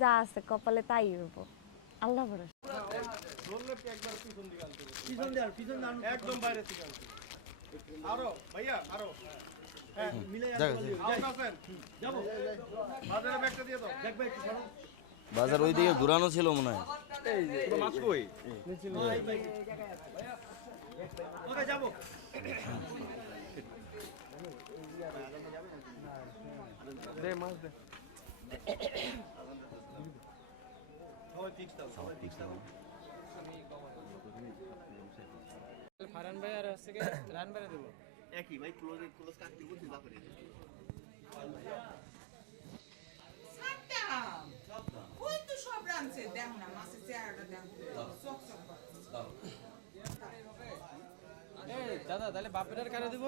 যা আছে কপালে তাই হইব আল্লাহ ভরসা একদম বাইরে থেকে আরো ভাইয়া আরো বাজার ওইদিকে ঘুরানো ছিল মনে হয় মাছ কই যাবো দে মাছ দে ফারান ভাই আর হচ্ছে কি রান বেরে দেব একই ভাই ক্লোজ কাট দিব দিবা করে ওই তো সব রানছে দেখো না মাছের চেহারাটা দেখো চক চক এই দাদা তাহলে বাপের কারে দেব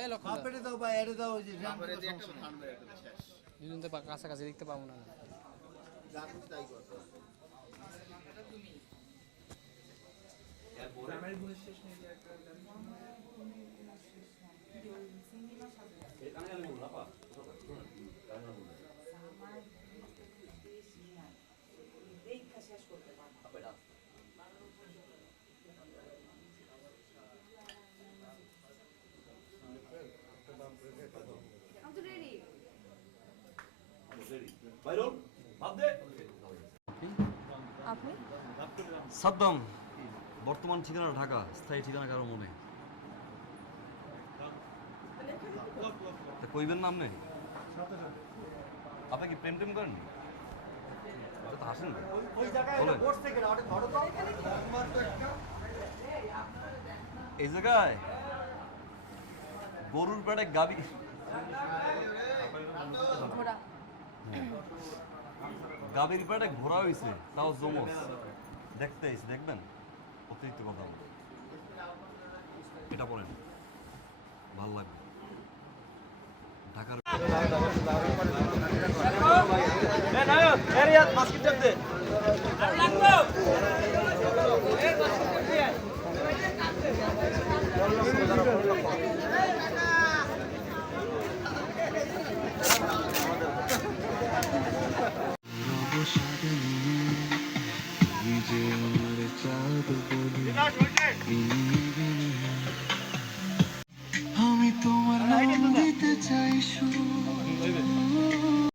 এই লক্ষ্য বাপের দাও বা এর দাও যে তারপরে যে একটা ধান বের করে শেষ দুজন তো কাছাকাছি দেখতে পাবো না যা কিছু তাই কর আপনি সাদ্দাম বর্তমান ঠিকানা ঢাকা স্থায়ী ঠিকানা কারো মনে তা কইবেন না আপনি আপনি কি প্রেম টেম করেন তো হাসেন এই জায়গায় গরুর পেটে গাবি ঘোড়া গাবির পেটে ঘোরা হয়েছে তাও জমজ দেখতে আইছে দেখবেন অতিরিক্ত কথা বলে এটা বলেন ভালো লাগবে ঢাকার চাঁদ বলি